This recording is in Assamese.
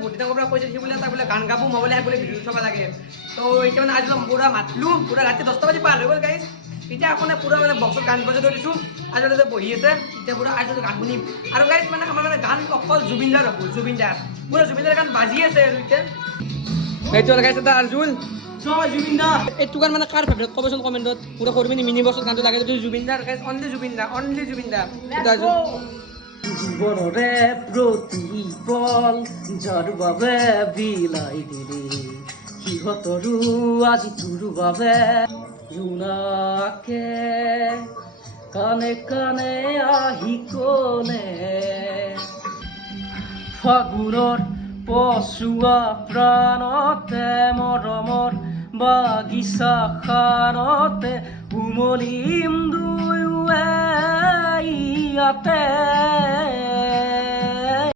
বহুত দিনৰ পৰা কৈছে সি বোলে তাক বোলে গান গাব মই বোলে বোলে ভিডিঅ' চাব লাগে তো এতিয়া মানে আজি পুৰা মাতলোঁ পুৰা ৰাতি 10টা বাজি পাৰ হৈ গ'ল গাইজ এতিয়া আকৌ পুৰা মানে বক্সত গান বজাই থৈ দিছোঁ আজি বহি আছে এতিয়া পুৰা আজি গান শুনিম আৰু গাইজ মানে আমাৰ মানে গান অকল জুবিন দাৰ হ'ব জুবিন দাৰ পুৰা জুবিন দাৰ গান বাজি আছে আৰু এতিয়া সেইটো গাইজ এটা অৰ্জুন জয় জুবিন দা এইটো গান মানে কাৰ ফেভৰেট ক'বচোন কমেণ্টত পুৰা কৰি পিনি মিনি বক্সত গানটো লাগে যদি জুবিন দাৰ গাইজ অনলি জুবিন দা জীৱনৰে প্ৰতিপল যাৰ বাবে বিলাই দিলি সিহঁতৰো আজি তোৰ বাবে জোনাকে কানে কানে আহি কলে ফাগুনৰ পচুৱা প্ৰাণতে মৰমৰ বাগিচা খানতে উমলিম দুয়োৱে ইয়াতে